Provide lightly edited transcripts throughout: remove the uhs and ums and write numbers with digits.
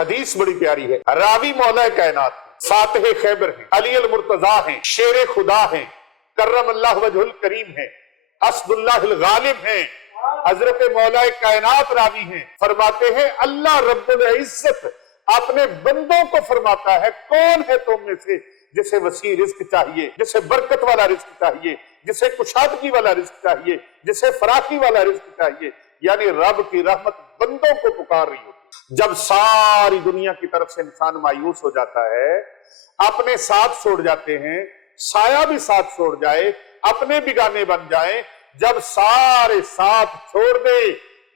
حدیث بڑی پیاری ہے، راوی مولا کائنات ہیں، فاتح خیبر ہیں، علی المرتضیٰ ہیں، شیر خدا ہیں، کرم اللہ وجہ الکریم ہیں، اسد اللہ الغالب ہیں، حضرت مولا کائنات راوی ہیں۔ فرماتے ہیں اللہ رب العزت اپنے بندوں کو فرماتا ہے کون ہے تم میں سے جسے وسیع رزق چاہیے، جسے برکت والا رزق چاہیے، جسے کشادگی والا رزق چاہیے، جسے فراخی والا رزق چاہیے۔ یعنی رب کی رحمت بندوں کو پکار رہی ہوتی۔ جب ساری دنیا کی طرف سے انسان مایوس ہو جاتا ہے، اپنے ساتھ چھوڑ جاتے ہیں، سایہ بھی ساتھ چھوڑ جائے، اپنے بگانے بن جائیں، جب سارے ساتھ چھوڑ دے،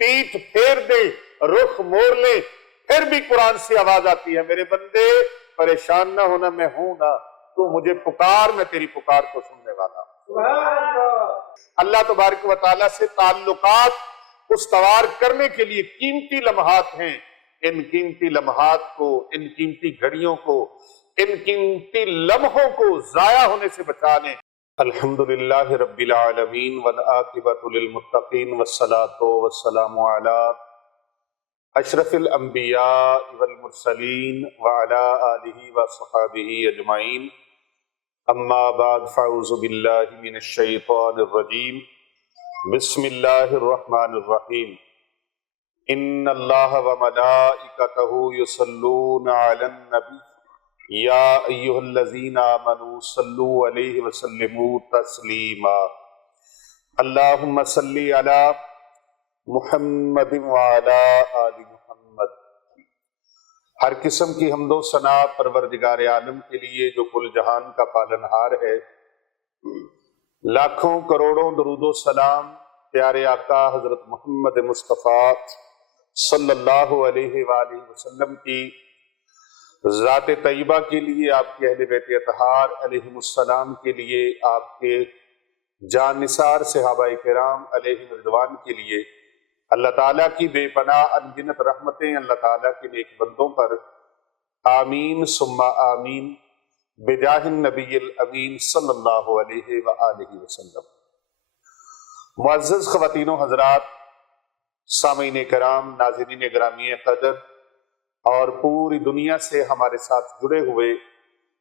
پیٹھ پھیر دے، رخ موڑ لے، پھر بھی قرآن سے آواز آتی ہے میرے بندے پریشان نہ ہونا، میں ہوں نا، تو مجھے پکار، میں تیری پکار کو سننے والا ہوں۔ اللہ تبارک و تعالیٰ سے تعلقات استوار کرنے کے لیے قیمتی لمحات ہیں۔ ان قیمتی لمحات کو، ان قیمتی گھڑیوں کو، ان قیمتی لمحوں کو ضائع ہونے سے بچا لیں۔ الحمدللہ رب العالمین والعاقبۃ للمتقین والصلاة والسلام علی اشرف الانبیاء والمرسلین وعلی آلہ وصحابہ اجمعین، اما بعد فاعوذ باللہ من الشیطان الرجیم، بسم اللہ الرحمن الرحیم، ان اللہ وملائکتہ یصلون علی النبی یا ایہا الذین آمنوا صلوا علیہ وسلموا تسلیما، اللہم صلی علی محمد وعلی آل محمد۔ ہر قسم کی حمد و ثنا پروردگار عالم کے لیے جو کل جہان کا پالنہار ہے۔ لاکھوں کروڑوں درود و سلام پیارے آقا حضرت محمد مصطفیٰ صلی اللہ علیہ وآلہ وسلم کی ذات طیبہ کے لیے، آپ کے اہل بیت اطہار علیہم السلام کے لیے، آپ کے جان نثار صحابہ کرام علیہم رضوان کے لیے، اللہ تعالیٰ کی بے پناہ انگنت رحمتیں اللہ تعالیٰ کے نیک بندوں پر آمین ثم آمین بجاہ النبی الامین صلی اللہ علیہ وآلہ وسلم۔ معزز خواتین و حضرات، سامعین کرام، ناظرین گرامی قدر اور پوری دنیا سے ہمارے ساتھ جڑے ہوئے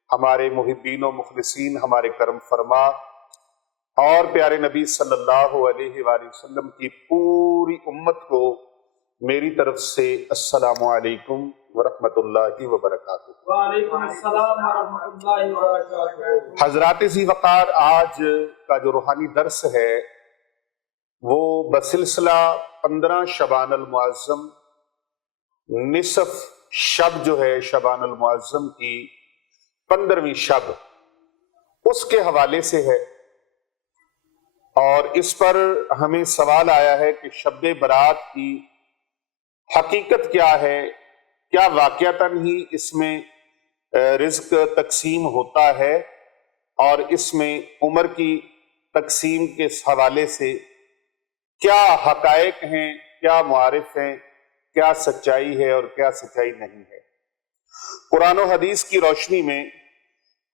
ہمارے محبین و مخلصین، ہمارے کرم فرما اور پیارے نبی صلی اللہ علیہ وآلہ وسلم کی پوری امت کو میری طرف سے السلام علیکم ورحمۃ اللہ وبرکاتہ۔ وعلیکم السلام ورحمۃ اللہ وبرکاتہ۔ حضرات ذی وقار، آج کا جو روحانی درس ہے وہ بسلسلہ 15 شعبان المعظم، نصف شب جو ہے شعبان المعظم کی 15ویں شب، اس کے حوالے سے ہے، اور اس پر ہمیں سوال آیا ہے کہ شب برات کی حقیقت کیا ہے؟ کیا واقعتاً ہی اس میں رزق تقسیم ہوتا ہے؟ اور اس میں عمر کی تقسیم کے حوالے سے کیا حقائق ہیں، کیا معارف ہیں، کیا سچائی ہے اور کیا سچائی نہیں ہے؟ قرآن و حدیث کی روشنی میں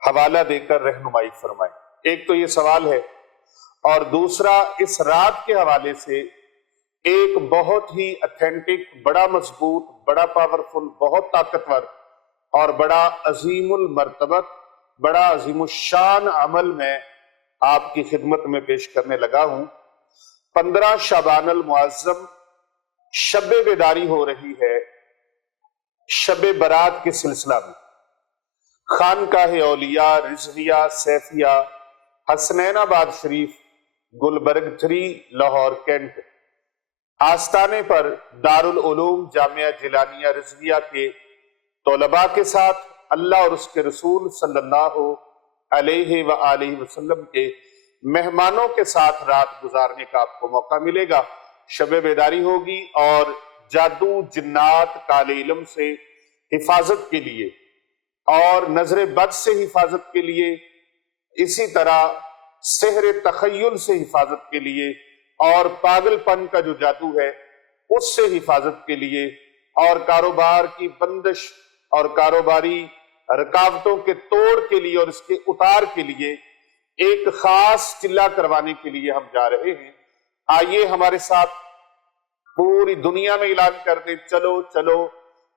حوالہ دے کر رہنمائی فرمائیں۔ ایک تو یہ سوال ہے، اور دوسرا اس رات کے حوالے سے ایک بہت ہی اتھینٹک، بڑا مضبوط، بڑا پاورفل، بہت طاقتور اور بڑا عظیم المرتبت، بڑا عظیم الشان عمل میں آپ کی خدمت میں پیش کرنے لگا ہوں۔ 15 شعبان المعظم شب بیداری ہو رہی ہے شب برات کے سلسلہ میں۔ خانقاہ اولیاء رضویہ سیفیہ حسنین آباد شریف، گلبرگ 3، لاہور کینٹ، آستانے پر دارالعلوم جامعہ جیلانیہ رضویہ کے طلباء کے ساتھ اللہ اور اس کے رسول صلی اللہ علیہ وآلہ وسلم کے مہمانوں کے ساتھ رات گزارنے کا آپ کو موقع ملے گا۔ شب بیداری ہوگی اور جادو، جنات، کالے علم سے حفاظت کے لیے اور نظر بد سے حفاظت کے لیے، اسی طرح سحر تخیل سے حفاظت کے لیے، اور پاگل پن کا جو جادو ہے اس سے حفاظت کے لیے، اور کاروبار کی بندش اور کاروباری رکاوٹوں کے توڑ کے لیے اور اس کے اتار کے لیے ایک خاص چلہ کروانے کے لیے ہم جا رہے ہیں۔ آئیے ہمارے ساتھ پوری دنیا میں اعلان کر دیں، چلو چلو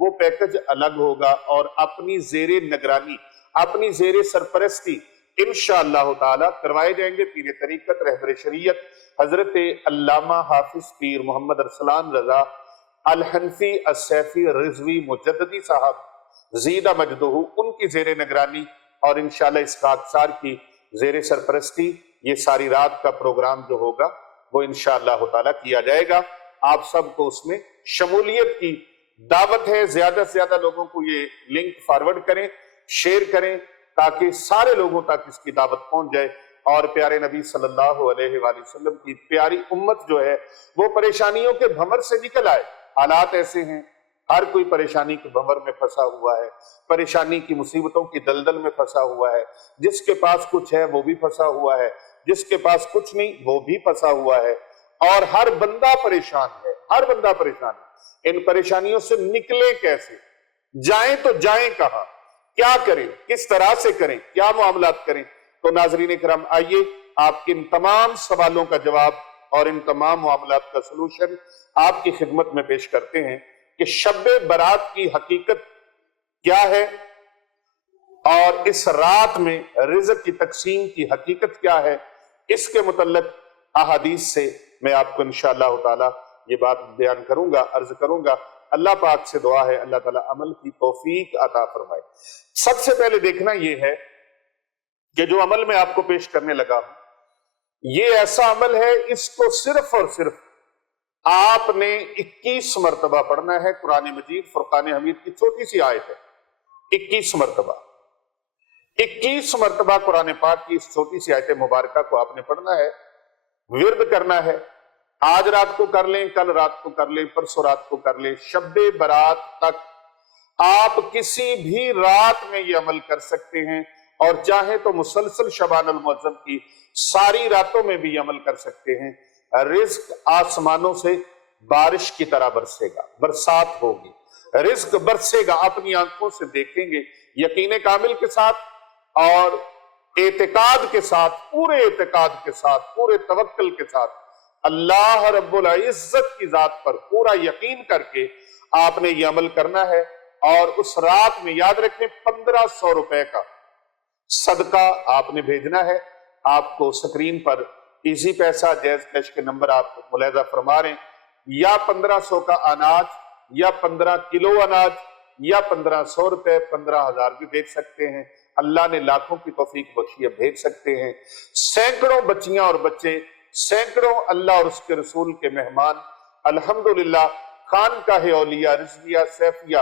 وہ پیکج الگ ہوگا اور اپنی زیر نگرانی اپنی زیر سرپرستی انشاءاللہ تعالی کروائے جائیں گے پیر طریقت رہبر شریعت حضرت علامہ حافظ پیر محمد ارسلان رضا الحنفی السیفی رضوی مجددی صاحب زیدہ مجدہ ان کی زیر نگرانی اور انشاءاللہ اس خاکسار کی زیر سرپرستی یہ ساری رات کا پروگرام جو ہوگا وہ انشاءاللہ تعالی کیا جائے گا۔ آپ سب کو اس میں شمولیت کی دعوت ہے، زیادہ سے زیادہ لوگوں کو یہ لنک فارورڈ کریں، شیئر کریں تاکہ سارے لوگوں تک اس کی دعوت پہنچ جائے اور پیارے نبی صلی اللہ علیہ وآلہ وسلم کی پیاری امت جو ہے وہ پریشانیوں کے بھنور سے نکل آئے۔ حالات ایسے ہیں، ہر کوئی پریشانی کے بھنور میں پھنسا ہوا ہے، پریشانی کی مصیبتوں کی دلدل میں پھنسا ہوا ہے، جس کے پاس کچھ ہے وہ بھی پھنسا ہوا ہے، جس کے پاس کچھ نہیں وہ بھی پھنسا ہوا ہے، اور ہر بندہ پریشان ہے، ہر بندہ پریشان ہے۔ ان پریشانیوں سے نکلیں کیسے، جائیں تو جائیں کہاں، کیا کریں، کس طرح سے کریں، کیا معاملات کریں؟ تو ناظرین کرام آئیے آپ کے ان تمام سوالوں کا جواب اور ان تمام معاملات کا سلوشن آپ کی خدمت میں پیش کرتے ہیں کہ شب برات کی حقیقت کیا ہے اور اس رات میں رزق کی تقسیم کی حقیقت کیا ہے، اس کے متعلق احادیث سے میں آپ کو انشاءاللہ تعالی یہ بات بیان کروں گا، عرض کروں گا۔ اللہ پاک سے دعا ہے اللہ تعالی عمل کی توفیق عطا فرمائے۔ سب سے پہلے دیکھنا یہ ہے کہ جو عمل میں آپ کو پیش کرنے لگا ہوں یہ ایسا عمل ہے، اس کو صرف اور صرف آپ نے 21 مرتبہ پڑھنا ہے۔ قرآن مجید فرقان حمید کی چھوٹی سی آیت ہے، 21 مرتبہ قرآن پاک کی اس چھوٹی سی آیت مبارکہ کو آپ نے پڑھنا ہے، ورد کرنا ہے۔ آج رات کو کر لیں، کل رات کو کر لیں، پرسوں رات کو کر لیں، شب برات تک آپ کسی بھی رات میں یہ عمل کر سکتے ہیں، اور چاہیں تو مسلسل شبان المعظم کی ساری راتوں میں بھی عمل کر سکتے ہیں۔ رزق آسمانوں سے بارش کی طرح برسے گا، برسات ہوگی، رزق برسے گا، اپنی آنکھوں سے دیکھیں گے یقین کامل کے ساتھ اور اعتقاد کے ساتھ، پورے اعتقاد کے ساتھ، پورے توکل کے ساتھ، اللہ رب العزت کی ذات پر پورا یقین کر کے آپ نے یہ عمل کرنا ہے۔ اور اس رات میں یاد رکھیں 1500 روپے کا صدقہ آپ نے بھیجنا ہے۔ آپ کو سکرین پر ایزی پیسہ جیز کیش کے نمبر آپ ملاحظہ فرما رہے ہیں، یا 1500 کا اناج، یا 15 کلو اناج، یا 1500 روپے، 15,000 بھی بھیج سکتے ہیں۔ اللہ نے لاکھوں کی توفیق بخشی ہے، بھیج سکتے ہیں۔ سینکڑوں بچیاں اور بچے، سینکڑوں اللہ اور اس کے رسول کے مہمان الحمدللہ خانقاہ اولیاء رضویہ سیفیہ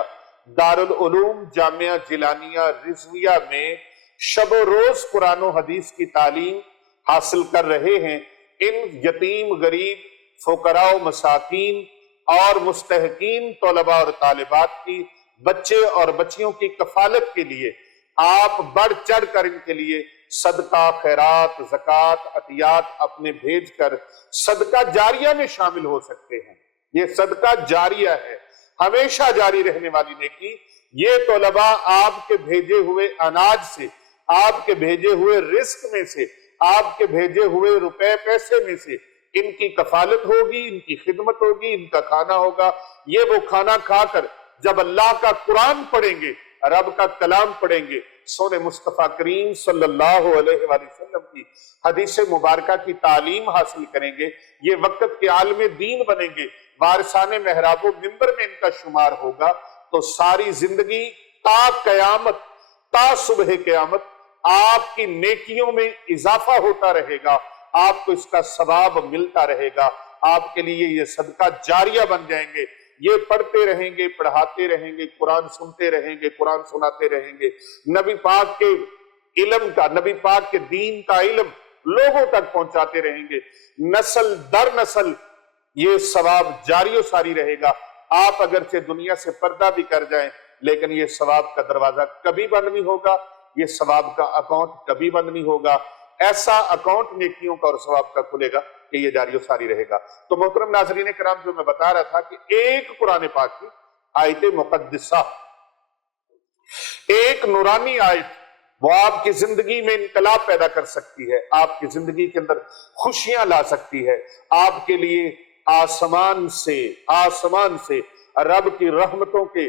دارالعلوم جامعہ جیلانیہ رضویہ میں شب و روز قرآن و حدیث کی تعلیم حاصل کر رہے ہیں۔ ان یتیم، غریب، فقراء و مساکین اور مستحقین طلباء اور طالبات کی، بچے اور بچیوں کی کفالت کے لیے آپ بڑھ چڑھ کر ان کے لیے صدقہ، خیرات، زکوٰۃ، عطیات اپنے بھیج کر صدقہ جاریہ میں شامل ہو سکتے ہیں۔ یہ صدقہ جاریہ ہے، ہمیشہ جاری رہنے والی نیکی۔ یہ طلباء آپ کے بھیجے ہوئے اناج سے، آپ کے بھیجے ہوئے رزق میں سے، آپ کے بھیجے ہوئے روپے پیسے میں سے ان کی کفالت ہوگی، ان کی خدمت ہوگی، ان کا کھانا ہوگا۔ یہ وہ کھانا کھا کر جب اللہ کا قرآن پڑھیں گے، رب کا کلام پڑھیں گے، سونے مصطفیٰ کریم صلی اللہ علیہ وآلہ وسلم کی حدیث مبارکہ کی تعلیم حاصل کریں گے، یہ وقت کے عالم دین بنیں گے، وارثان محراب و منبر میں ان کا شمار ہوگا، تو ساری زندگی تا قیامت، تا صبح قیامت آپ کی نیکیوں میں اضافہ ہوتا رہے گا، آپ کو اس کا ثواب ملتا رہے گا، آپ کے لیے یہ صدقہ جاریہ بن جائیں گے۔ یہ پڑھتے رہیں گے، پڑھاتے رہیں گے، قرآن سنتے رہیں گے، قرآن سناتے رہیں گے، نبی پاک کے علم کا، نبی پاک کے دین کا علم لوگوں تک پہنچاتے رہیں گے، نسل در نسل یہ ثواب جاری و ساری رہے گا۔ آپ اگرچہ دنیا سے پردہ بھی کر جائیں لیکن یہ ثواب کا دروازہ کبھی بند نہیں ہوگا، یہ ثواب کا اکاؤنٹ کبھی بند نہیں ہوگا۔ ایسا اکاؤنٹ نیکیوں کا اور ثواب کا کھلے گا کہ یہ جاری و ساری رہے گا۔ تو محترم ناظرین کرام، جو میں بتا رہا تھا کہ ایک قرآن پاک کی آیت مقدسہ، ایک نورانی آیت، وہ آپ کی زندگی میں انقلاب پیدا کر سکتی ہے، آپ کی زندگی کے اندر خوشیاں لا سکتی ہے، آپ کے لیے آسمان سے رب کی رحمتوں کے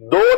2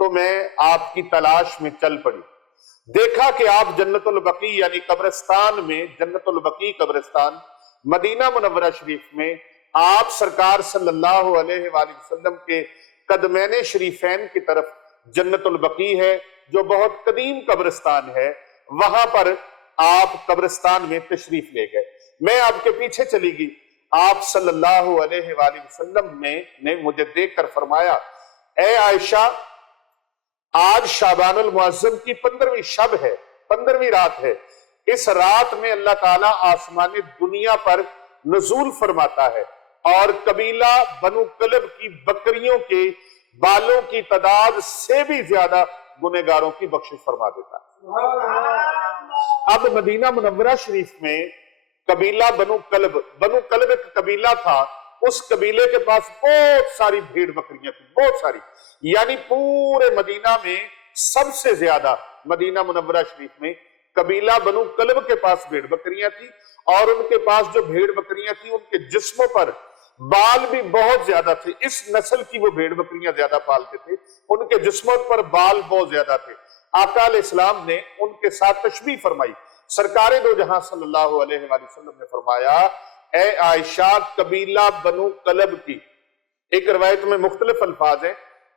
تو میں آپ کی تلاش میں چل پڑی، دیکھا کہ آپ جنت البقیع یعنی قبرستان میں، جنت البقیع قبرستان مدینہ منورہ شریف میں آپ سرکار صلی اللہ علیہ وآلہ وسلم کے قدمین شریفین کی طرف جنت البقیع ہے جو بہت قدیم قبرستان ہے، وہاں پر آپ قبرستان میں تشریف لے گئے۔ میں آپ کے پیچھے چلی گئی، آپ صلی اللہ علیہ وآلہ وسلم نے مجھے دیکھ کر فرمایا، اے عائشہ، آج شعبان المعظم کی 15ویں شب ہے، 15ویں رات ہے، اس رات میں اللہ تعالیٰ آسمان دنیا پر نزول فرماتا ہے اور قبیلہ بنو کلب کی بکریوں کے بالوں کی تعداد سے بھی زیادہ گنہگاروں کی بخشش فرما دیتا ہے۔ اب مدینہ منورہ شریف میں قبیلہ بنو کلب ایک قبیلہ تھا، اس قبیلے کے پاس بہت ساری بھیڑ بکریاں تھیں، بہت ساری، یعنی پورے مدینہ میں سب سے زیادہ مدینہ منورہ شریف میں قبیلہ بنو کلب کے پاس بھیڑ بکریاں تھیں، اور ان کے پاس جو بھیڑ بکریاں تھیں ان کے جسموں پر بال بھی بہت زیادہ تھے، اس نسل کی وہ بھیڑ بکریاں زیادہ پالتے تھے، ان کے جسموں پر بال بہت زیادہ تھے۔ آقا علیہ السلام نے ان کے ساتھ تشبیہ فرمائی، سرکار دو جہاں صلی اللہ علیہ وآلہ وسلم نے فرمایا، اے عائشہ، قبیلہ بنو کلب کی، ایک روایت میں مختلف الفاظ ہیں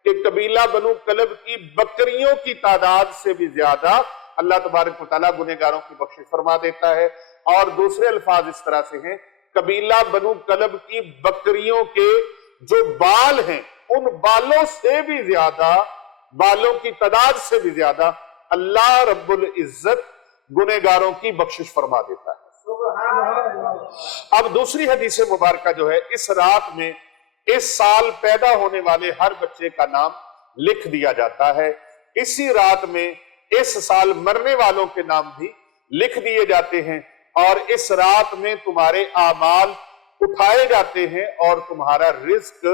کہ قبیلہ بنو کلب کی بکریوں کی تعداد سے بھی زیادہ اللہ تبارک و تعالیٰ گنہگاروں کی بخشش فرما دیتا ہے، اور دوسرے الفاظ اس طرح سے ہیں، قبیلہ بنو کلب کی بکریوں کے جو بال ہیں ان بالوں سے بھی زیادہ، بالوں کی تعداد سے بھی زیادہ اللہ رب العزت گنہگاروں کی بخشش فرما دیتا ہے۔ اب دوسری حدیث مبارکہ جو ہے، اس رات میں اس سال پیدا ہونے والے ہر بچے کا نام لکھ دیا جاتا ہے، اسی رات میں اس سال مرنے والوں کے نام بھی لکھ دیے جاتے ہیں، اور اس رات میں تمہارے اعمال اٹھائے جاتے ہیں اور تمہارا رزق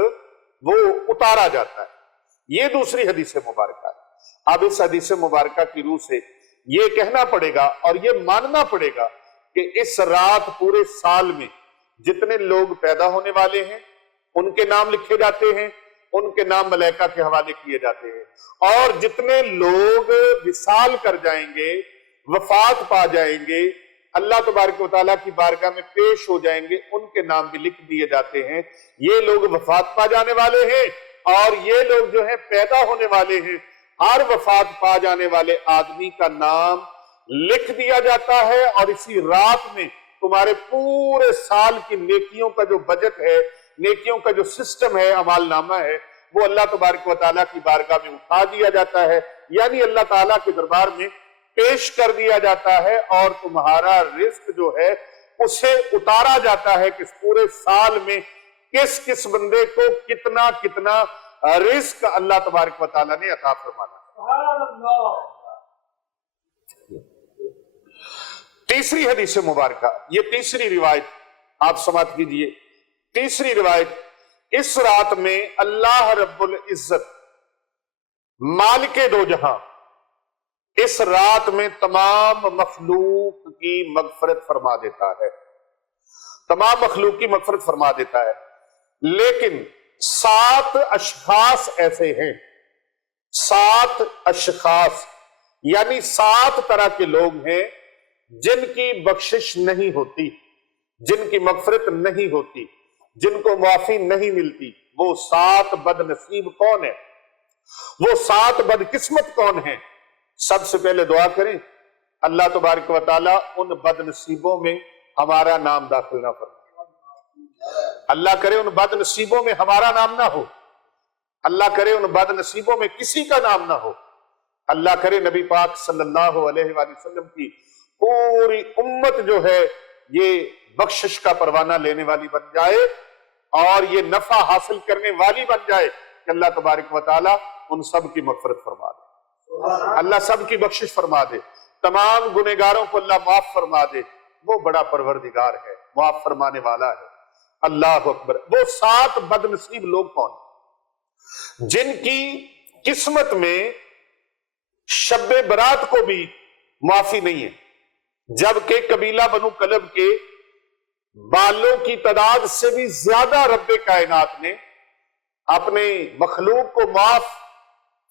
وہ اتارا جاتا ہے۔ یہ دوسری حدیث مبارکہ ہے۔ اب اس حدیث مبارکہ کی روح سے یہ کہنا پڑے گا اور یہ ماننا پڑے گا کہ اس رات پورے سال میں جتنے لوگ پیدا ہونے والے ہیں ان کے نام لکھے جاتے ہیں، ان کے نام ملائکہ کے حوالے کیے جاتے ہیں، اور جتنے لوگ وصال کر جائیں گے، وفات پا جائیں گے، اللہ تبارک و تعالیٰ کی بارگاہ میں پیش ہو جائیں گے، ان کے نام بھی لکھ دیے جاتے ہیں۔ یہ لوگ وفات پا جانے والے ہیں اور یہ لوگ جو ہیں پیدا ہونے والے ہیں، ہر وفات پا جانے والے آدمی کا نام لکھ دیا جاتا ہے، اور اسی رات میں تمہارے پورے سال کی نیکیوں کا جو بجٹ ہے، نیکیوں کا جو سسٹم ہے، اعمال نامہ ہے، وہ اللہ تبارک و تعالیٰ کی بارگاہ میں اٹھا دیا جاتا ہے، یعنی اللہ تعالیٰ کے دربار میں پیش کر دیا جاتا ہے، اور تمہارا رزق جو ہے اسے اتارا جاتا ہے کہ پورے سال میں کس کس بندے کو کتنا کتنا رزق اللہ تبارک و تعالیٰ نے عطا فرمانا۔ تیسری حدیث مبارکہ، یہ تیسری روایت آپ سماعت کیجئے۔ تیسری روایت، اس رات میں اللہ رب العزت مالک دو جہاں اس رات میں تمام مخلوق کی مغفرت فرما دیتا ہے، تمام مخلوق کی مغفرت فرما دیتا ہے، لیکن 7 اشخاص ایسے ہیں، 7 اشخاص یعنی 7 طرح کے لوگ ہیں جن کی بخشش نہیں ہوتی، جن کی مغفرت نہیں ہوتی، جن کو معافی نہیں ملتی۔ وہ 7 بد نصیب کون ہیں؟ وہ 7 بدقسمت کون ہیں؟ سب سے پہلے دعا کریں اللہ تبارک و تعالیٰ ان بد نصیبوں میں ہمارا نام داخل نہ فرمائے، اللہ کرے ان بد نصیبوں میں ہمارا نام نہ ہو، اللہ کرے ان بد نصیبوں میں کسی کا نام نہ ہو، اللہ کرے نبی پاک صلی اللہ علیہ وآلہ وسلم کی پوری امت جو ہے یہ بخشش کا پروانہ لینے والی بن جائے اور یہ نفع حاصل کرنے والی بن جائے کہ اللہ تبارک و تعالیٰ ان سب کی مغفرت فرما دے، اللہ سب کی بخشش فرما دے، تمام گنہگاروں کو اللہ معاف فرما دے۔ وہ بڑا پروردگار ہے، معاف فرمانے والا ہے، اللہ اکبر۔ وہ 7 بد نصیب لوگ کون؟ جن کی قسمت میں شب برات کو بھی معافی نہیں ہے، جبکہ قبیلہ بنو کلب کے بالوں کی تعداد سے بھی زیادہ رب کائنات نے اپنے مخلوق کو معاف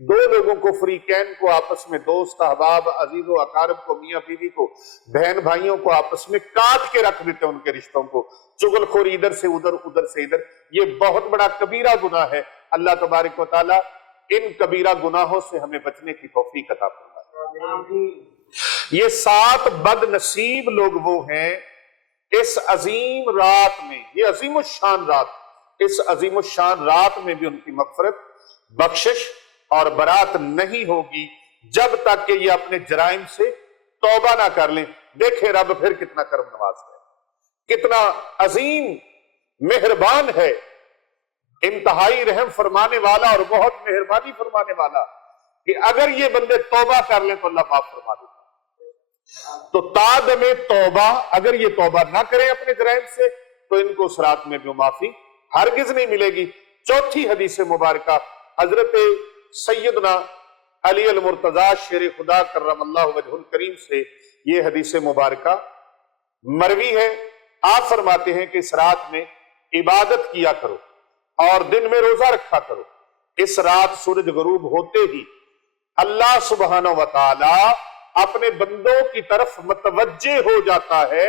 دو لوگوں کو، فریقین کو، آپس میں دوست احباب عزیز و اقارب کو، میاں بیوی کو، بہن بھائیوں کو آپس میں کاٹ کے رکھ دیتے ہیں ان کے رشتوں کو، چغل خوری ادھر سے ادھر، ادھر سے ادھر. یہ بہت بڑا کبیرہ گناہ ہے. اللہ تبارک و تعالی ان کبیرہ گناہوں سے ہمیں بچنے کی توفیق عطا فرمائے. یہ 7 بد نصیب لوگ وہ ہیں اس عظیم رات میں، یہ عظیم الشان رات، اس عظیم الشان رات میں بھی ان کی مغفرت، بخشش اور برات نہیں ہوگی جب تک کہ یہ اپنے جرائم سے توبہ نہ کر لیں. دیکھیں رب پھر کتنا کرم نواز ہے، کتنا عظیم مہربان ہے، انتہائی رحم فرمانے والا اور بہت مہربانی فرمانے والا، کہ اگر یہ بندے توبہ کر لیں تو اللہ معاف فرما دیتا. تو تادم توبہ، اگر یہ توبہ نہ کریں اپنے جرائم سے تو ان کو اس رات میں بھی معافی ہرگز نہیں ملے گی. چوتھی حدیث مبارکہ حضرت سیدنا علی المرتضیٰ شیر خدا کرم اللہ وجہ الکریم سے یہ حدیث مبارکہ مروی ہے. آپ فرماتے ہیں کہ اس رات میں عبادت کیا کرو اور دن میں روزہ رکھا کرو. اس رات سورج غروب ہوتے ہی اللہ سبحانہ و تعالی اپنے بندوں کی طرف متوجہ ہو جاتا ہے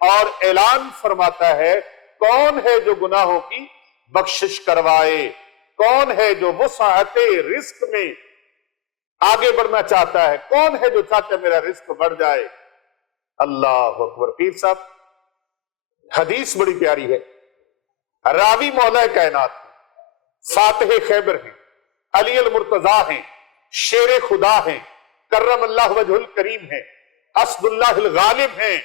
اور اعلان فرماتا ہے، کون ہے جو گناہوں کی بخشش کروائے، کون ہے جو وسعت رزق میں آگے بڑھنا چاہتا ہے، کون ہے جو چاہتا ہے میرا رزق بڑھ جائے. اللہ اکبر. پیر صاحب حدیث بڑی پیاری ہے، راوی مولا کائنات ہیں، فاتح خیبر ہیں، علی المرتضیٰ ہیں، شیر خدا ہیں، کرم اللہ وجہ الکریم ہیں، اسد اللہ الغالب ہیں،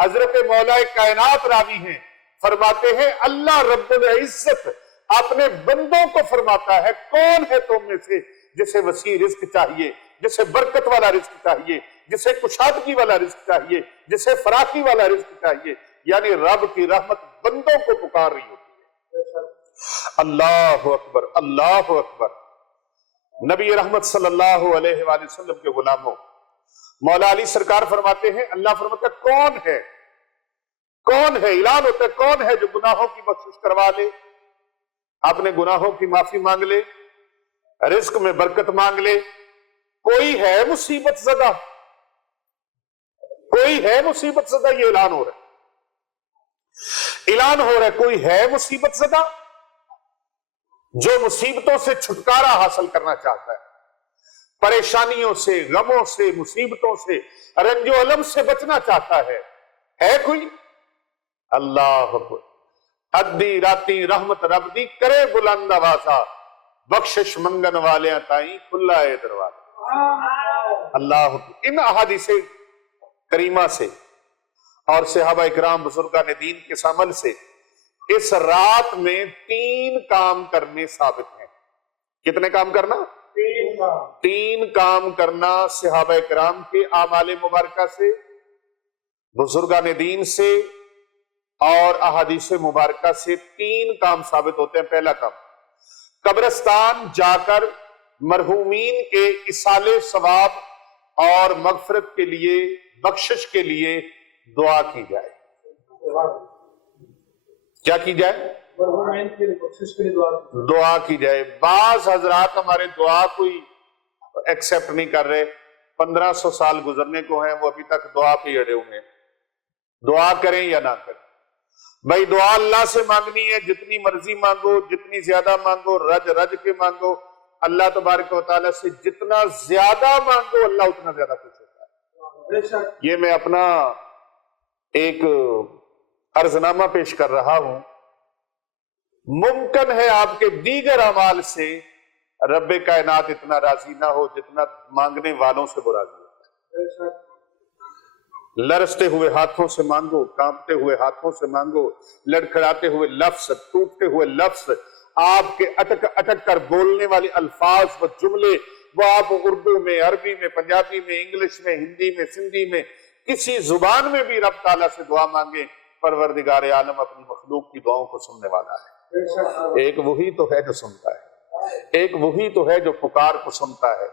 حضرت مولا کائنات راوی ہیں. فرماتے ہیں اللہ رب العزت اپنے بندوں کو فرماتا ہے، کون ہے تم میں سے جسے وسیع رزق چاہیے، جسے برکت والا رزق چاہیے، جسے کشادگی والا رزق چاہیے، جسے فراخی والا رزق چاہیے. یعنی رب کی رحمت بندوں کو پکار رہی ہوتی ہے. اللہ اکبر، اللہ اکبر. نبی رحمت صلی اللہ علیہ وآلہ وسلم کے غلاموں، مولا علی سرکار فرماتے ہیں، اللہ فرماتا ہے کون ہے، کون ہے، اعلان ہوتا ہے کون ہے جو گناہوں کی بخشش کروا لے، اپنے گناہوں کی معافی مانگ لے، رزق میں برکت مانگ لے. کوئی ہے مصیبت زدہ، کوئی ہے مصیبت زدہ. یہ اعلان ہو رہا ہے، اعلان ہو رہا ہے کوئی ہے مصیبت زدہ جو مصیبتوں سے چھٹکارا حاصل کرنا چاہتا ہے، پریشانیوں سے، غموں سے، مصیبتوں سے، رنج و الم سے بچنا چاہتا ہے کوئی؟ اللہ اکبر. ادی راتی رحمت رب دی کرے بلند آوازہ، بخشش منگن والے تائیں کھلا ہے دروازہ. اللہ اکبر. ان احادیث کریمہ سے اور صحابہ اکرام بزرگان دین کے عمل سے اس رات میں 3 کام کرنے ثابت ہیں. کتنے کام کرنا؟ 3 کام کرنا صحابہ کرام کے اعمال مبارکہ سے، بزرگان دین سے اور احادیث مبارکہ سے 3 کام ثابت ہوتے ہیں. پہلا کام، قبرستان جا کر مرحومین کے ایصال ثواب اور مغفرت کے لیے، بخشش کے لیے دعا کی جائے. کیا کی جائے؟ دعا کی جائے. بعض حضرات ہمارے دعا کوئی ایکسپٹ نہیں کر رہے، 1500 سال گزرنے کو ہیں وہ ابھی تک دعا پہ اڑے ہوئے ہیں. دعا کریں یا نہ کریں بھائی، دعا اللہ سے مانگنی ہے، جتنی مرضی مانگو، جتنی زیادہ مانگو، رج رج کے مانگو. اللہ تبارک و تعالیٰ سے جتنا زیادہ مانگو اللہ اتنا زیادہ خوش ہوتا ہے. یہ میں اپنا ایک عرضنامہ پیش کر رہا ہوں. ممکن ہے آپ کے دیگر اعمال سے رب کائنات اتنا راضی نہ ہو جتنا مانگنے والوں سے وہ راضی ہوتا ہے. لرزتے ہوئے ہاتھوں سے مانگو، کانپتے ہوئے ہاتھوں سے مانگو، لڑکھڑاتے ہوئے لفظ، ٹوٹتے ہوئے لفظ، آپ کے اٹک اٹک کر بولنے والے الفاظ و جملے، وہ آپ اردو میں، عربی میں، پنجابی میں، انگلش میں، ہندی میں، سندھی میں، کسی زبان میں بھی رب تعالیٰ سے دعا مانگے، پروردگار عالم اپنی مخلوق کی دعاؤں کو سننے والا ہے. ایک وہی تو ہے جو سنتا ہے، ایک وہی تو ہے جو پکار کو سنتا ہے،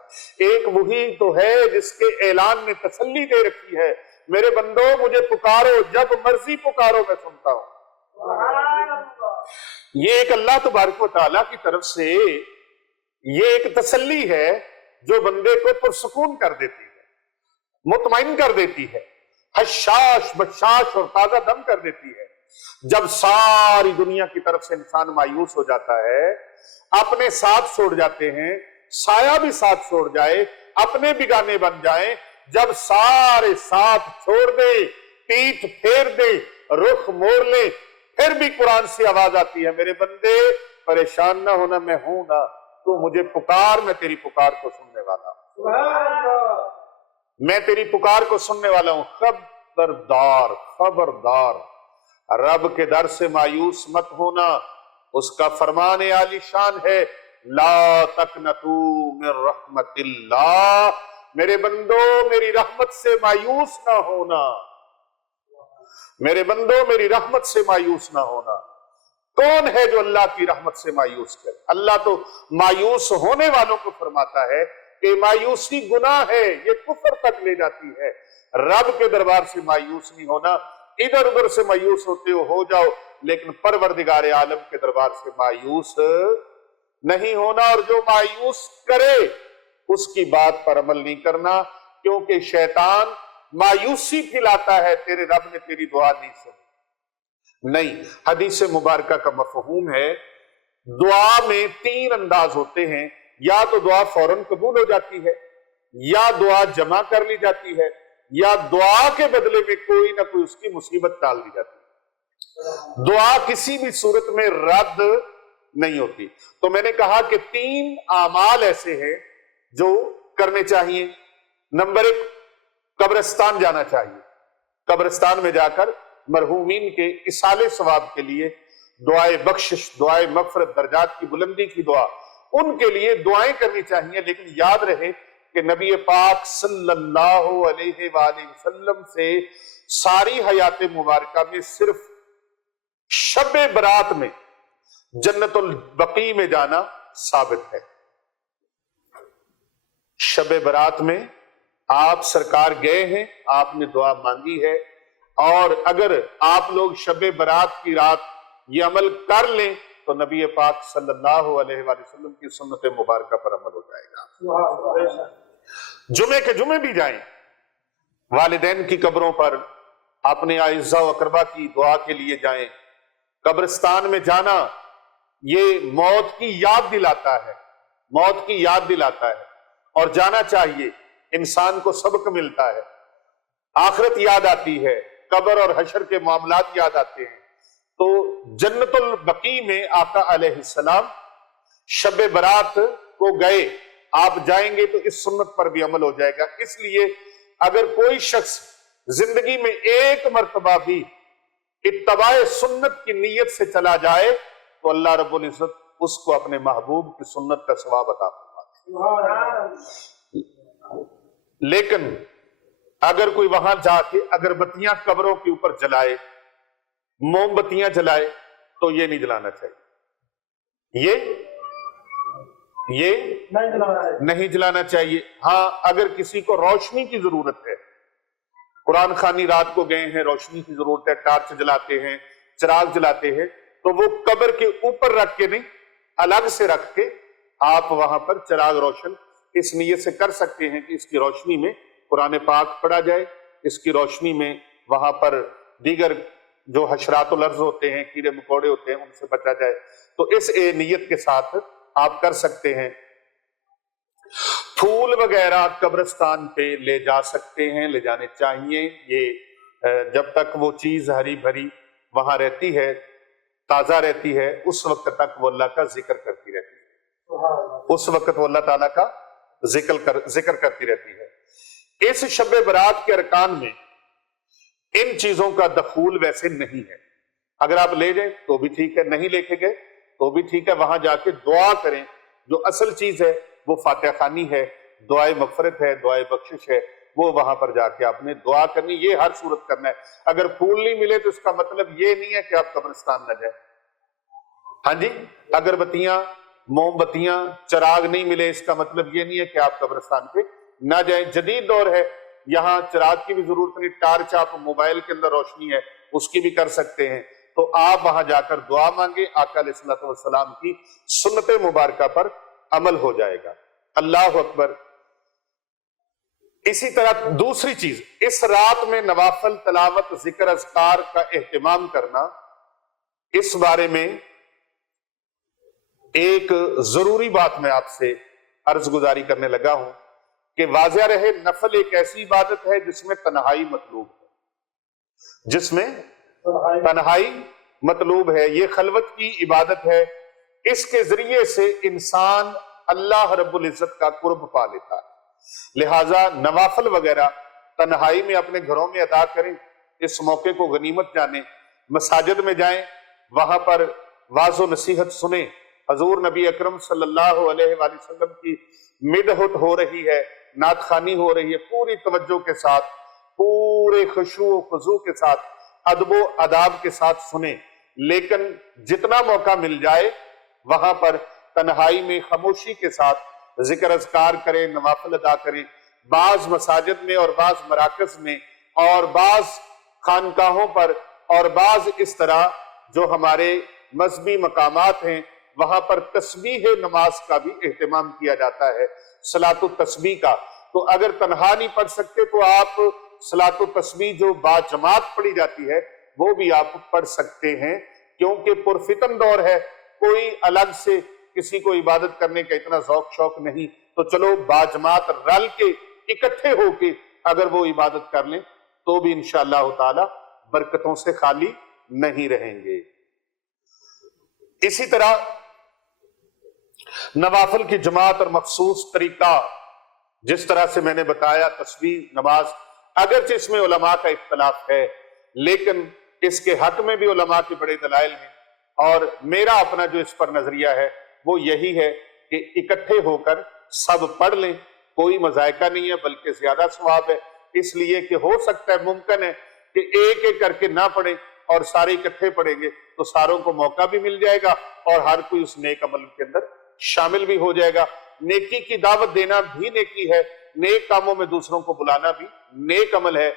ایک وہی تو ہے جس کے اعلان میں تسلی دے رکھی ہے، میرے بندو مجھے پکارو، جب مرضی پکارو میں سنتا ہوں. یہ ایک اللہ تبارک و تعالیٰ کی طرف سے یہ ایک تسلی ہے جو بندے کو پرسکون کر دیتی ہے، مطمئن کر دیتی ہے، حشاش بشاش اور تازہ دم کر دیتی ہے۔ جب ساری دنیا کی طرف سے انسان مایوس ہو جاتا ہے، اپنے ساتھ چھوڑ جاتے ہیں، سایہ بھی ساتھ چھوڑ جائے، اپنے بگانے بن جائیں، جب سارے ساتھ چھوڑ دے، پیٹھ پھیر دے، رخ موڑ لے، پھر بھی قرآن سے آواز آتی ہے، میرے بندے پریشان نہ ہونا، میں ہوں نا، تو مجھے پکار، میں تیری پکار کو سننے والا ہوں، سبحان اللہ، میں تیری پکار کو سننے والا ہوں۔ خبردار خبردار، رب کے در سے مایوس مت ہونا، اس کا فرمان عالی شان ہے، لا تقنطوا من رحمت اللہ، میرے بندو میری رحمت سے مایوس نہ ہونا، میرے بندو میری رحمت سے مایوس نہ ہونا۔ کون ہے جو اللہ کی رحمت سے مایوس کرے؟ اللہ تو مایوس ہونے والوں کو فرماتا ہے کہ مایوسی گناہ ہے، یہ کفر تک لے جاتی ہے۔ رب کے دربار سے مایوس نہیں ہونا، ادھر ادھر سے مایوس ہوتے ہو جاؤ، لیکن پروردگار عالم کے دربار سے مایوس نہیں ہونا، اور جو مایوس کرے اس کی بات پر عمل نہیں کرنا، کیونکہ شیطان مایوسی پھیلاتا ہے، تیرے رب نے تیری دعا نہیں سنی۔ نہیں، حدیث مبارکہ کا مفہوم ہے، دعا میں 3 انداز ہوتے ہیں، یا تو دعا فوراً قبول ہو جاتی ہے، یا دعا جمع کر لی جاتی ہے، یا دعا کے بدلے میں کوئی نہ کوئی اس کی مصیبت ٹال دی جاتی ہے۔ دعا کسی بھی صورت میں رد نہیں ہوتی۔ تو میں نے کہا کہ 3 اعمال ایسے ہیں جو کرنے چاہیے۔ نمبر 1، قبرستان جانا چاہیے، قبرستان میں جا کر مرحومین کے اصالِ ثواب کے لیے دعائے بخشش، دعائے مغفرت، درجات کی بلندی کی دعا، ان کے لیے دعائیں کرنی چاہیے۔ لیکن یاد رہے کہ نبی پاک صلی اللہ علیہ وآلہ وسلم سے ساری حیات مبارکہ میں صرف شب برات میں جنت البقیع میں جانا ثابت ہے۔ شب برات میں آپ سرکار گئے ہیں، آپ نے دعا مانگی ہے، اور اگر آپ لوگ شب برات کی رات یہ عمل کر لیں تو نبی پاک صلی اللہ علیہ وآلہ وسلم کی سنت مبارکہ پر عمل ہو جائے گا۔ جمعے کے جمعے بھی جائیں، والدین کی قبروں پر اپنے اعزاء و اقربا کی دعا کے لیے جائیں۔ قبرستان میں جانا یہ موت کی یاد دلاتا ہے، موت کی یاد دلاتا ہے، اور جانا چاہیے، انسان کو سبق ملتا ہے، آخرت یاد آتی ہے، قبر اور حشر کے معاملات یاد آتے ہیں۔ تو جنت البقیع میں آقا علیہ السلام شب برات کو گئے، آپ جائیں گے تو اس سنت پر بھی عمل ہو جائے گا۔ اس لیے اگر کوئی شخص زندگی میں ایک مرتبہ بھی اتباع سنت کی نیت سے چلا جائے تو اللہ رب العزت اس کو اپنے محبوب کی سنت کا ثواب عطا فرماتے ہیں۔ لیکن اگر کوئی وہاں جا کے اگربتیاں قبروں کے اوپر جلائے، موم بتیاں جلائے، تو یہ نہیں جلانا چاہیے، یہ نہیں جلانا چاہیے۔ ہاں، اگر کسی کو روشنی کی ضرورت ہے، قرآن خوانی رات کو گئے ہیں، روشنی کی ضرورت ہے، ٹارچ جلاتے ہیں، چراغ جلاتے ہیں، تو وہ قبر کے اوپر رکھ کے نہیں، الگ سے رکھ کے آپ وہاں پر چراغ روشن اس نیت سے کر سکتے ہیں کہ اس کی روشنی میں قرآن پاک پڑھا جائے، اس کی روشنی میں وہاں پر دیگر جو حشرات الارض ہوتے ہیں، کیڑے مکوڑے ہوتے ہیں، ان سے بچا جائے۔ تو اس نیت کے ساتھ آپ کر سکتے ہیں۔ پھول وغیرہ قبرستان پہ لے جا سکتے ہیں، لے جانے چاہیے۔ یہ جب تک وہ چیز ہری بھری وہاں رہتی ہے، تازہ رہتی ہے، اس وقت تک وہ اللہ کا ذکر کرتی رہتی ہے، اس وقت وہ اللہ تعالیٰ کا ذکر کرتی رہتی ہے۔ اس شب برات کے ارکان میں ان چیزوں کا دخول ویسے نہیں ہے۔ اگر آپ لے جائیں تو بھی ٹھیک ہے، نہیں لے کے گئے تو بھی ٹھیک ہے، وہاں جا کے دعا کریں۔ جو اصل چیز ہے وہ فاتحہ خوانی ہے، دعائے مغفرت ہے، دعائے بخشش ہے، وہ وہاں پر جا کے آپ نے دعا کرنی، یہ ہر صورت کرنا ہے۔ اگر پھول نہیں ملے تو اس کا مطلب یہ نہیں ہے کہ آپ قبرستان نہ جائیں۔ ہاں جی، اگربتیاں، موم بتیاں، چراغ نہیں ملے، اس کا مطلب یہ نہیں ہے کہ آپ قبرستان پہ نہ جائیں۔ جدید دور ہے، یہاں چراغ کی بھی ضرورت نہیں، ٹارچ آپ موبائل کے اندر روشنی ہے اس کی بھی کر سکتے ہیں۔ تو آپ وہاں جا کر دعا مانگیں، آقا علیہ الصلوۃ والسلام کی سنت مبارکہ پر عمل ہو جائے گا۔ اللہ اکبر۔ اسی طرح دوسری چیز، اس رات میں نوافل تلاوت ذکر اذکار کا اہتمام کرنا، اس بارے میں ایک ضروری بات میں آپ سے عرض گزاری کرنے لگا ہوں کہ واضح رہے، نفل ایک ایسی عبادت ہے جس میں تنہائی مطلوب ہے، جس میں تنہائی مطلوب ہے، یہ خلوت کی عبادت ہے، اس کے ذریعے سے انسان اللہ رب العزت کا قرب پا لیتا ہے۔ لہٰذا نوافل وغیرہ تنہائی میں اپنے گھروں میں ادا کریں، اس موقع کو غنیمت جانیں، مساجد میں جائیں، وہاں پر واعظ و نصیحت سنیں، حضور نبی اکرم صلی اللہ علیہ وآلہ وسلم کی مدحت ہو رہی ہے، نعت خوانی ہو رہی ہے، پوری توجہ کے ساتھ، پورے خشوع و خضوع کے ساتھ، ادب و آداب کے ساتھ سنیں، لیکن جتنا موقع مل جائے وہاں پر تنہائی میں خاموشی کے ساتھ ذکر اذکار کریں، نوافل ادا کریں۔ بعض مساجد میں اور بعض مراکز میں اور بعض خانقاہوں پر اور بعض اس طرح جو ہمارے مذہبی مقامات ہیں وہاں پر تسبیح نماز کا بھی اہتمام کیا جاتا ہے، صلاۃ التسبیح کا۔ تو اگر تنہا نہیں پڑھ سکتے تو آپ صلاۃ التسبیح جو باجماعت پڑھی جاتی ہے وہ بھی آپ پڑھ سکتے ہیں، کیونکہ پرفتن دور ہے، کوئی الگ سے کسی کو عبادت کرنے کا اتنا ذوق شوق نہیں، تو چلو باجماعت رل کے اکٹھے ہو کے اگر وہ عبادت کر لیں تو بھی انشاءاللہ تعالی برکتوں سے خالی نہیں رہیں گے۔ اسی طرح نوافل کی جماعت اور مخصوص طریقہ، جس طرح سے میں نے بتایا تسبیح نماز، اگرچہ اس میں علماء کا اختلاف ہے لیکن اس کے حق میں بھی علماء کے بڑے دلائل ہیں، اور میرا اپنا جو اس پر نظریہ ہے وہ یہی ہے کہ اکٹھے ہو کر سب پڑھ لیں، کوئی مذائقہ نہیں ہے بلکہ زیادہ ثواب ہے، اس لیے کہ ہو سکتا ہے، ممکن ہے کہ ایک ایک کر کے نہ پڑھیں اور سارے اکٹھے پڑھیں گے تو ساروں کو موقع بھی مل جائے گا اور ہر کوئی اس نیک عمل کے اندر شامل بھی ہو جائے گا۔ نیکی کی دعوت دینا بھی نیکی ہے، نیک کاموں میں دوسروں کو بلانا بھی نیک عمل ہے۔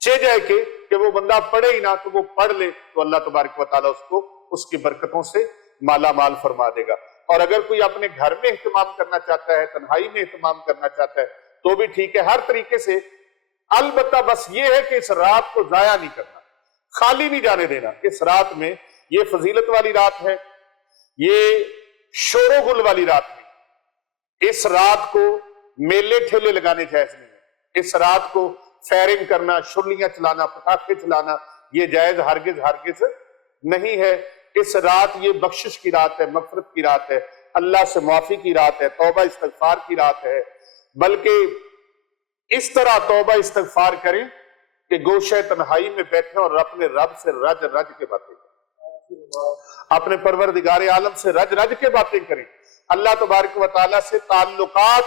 چہ جائے کہ وہ بندہ پڑھے ہی نہ تو وہ پڑھ لے تو اللہ تبارک و تعالیٰ اس کو اس کی برکتوں سے مالا مال فرما دے گا۔ اور اگر کوئی اپنے گھر میں اہتمام کرنا چاہتا ہے، تنہائی میں اہتمام کرنا چاہتا ہے تو بھی ٹھیک ہے، ہر طریقے سے، البتہ بس یہ ہے کہ اس رات کو ضائع نہیں کرنا، خالی نہیں جانے دینا۔ اس رات میں، یہ فضیلت والی رات ہے، یہ شور و غل والی رات نہیں، اس رات کو میلے ٹھیلے لگانے جائز نہیں ہے، اس رات کو فائرنگ کرنا، شرلیاں چلانا، پٹاخے چلانا یہ جائز ہرگز ہرگز نہیں ہے۔ اس رات یہ بخشش کی رات ہے، مغفرت کی رات ہے، اللہ سے معافی کی رات ہے، توبہ استغفار کی رات ہے، بلکہ اس طرح توبہ استغفار کریں کہ گوشہ تنہائی میں بیٹھیں اور اپنے رب سے رج رج کے باتیں کریں، اپنے پروردگار عالم سے رج رج کے باتیں کریں۔ اللہ تبارک و تعالیٰ سے تعلقات